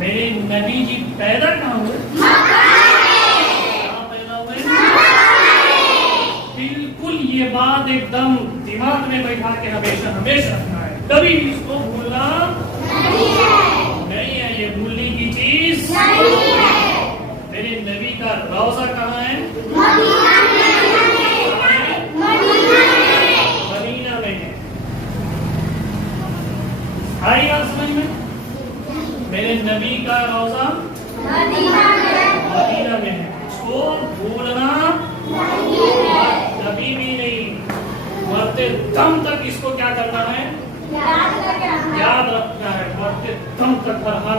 मेरे नबी जी पैदा कहाँ हुए? कहाँ पैदा हुए? बिल्कुल ये बात एकदम दिमाग में बैठा के हमेशा हमेशा रखना है, कभी भी इसको भूलना नहीं है। ये भूलने की चीज मेरे नबी का रोजा कहाँ है? मदीना में है। आई बात समझ में? मेरे नबी का रोजा मदीना में है, इसको भूलना कभी भी नहीं, मरते दम तक इसको क्या करना है? याद रखना है, मरते दम तक हर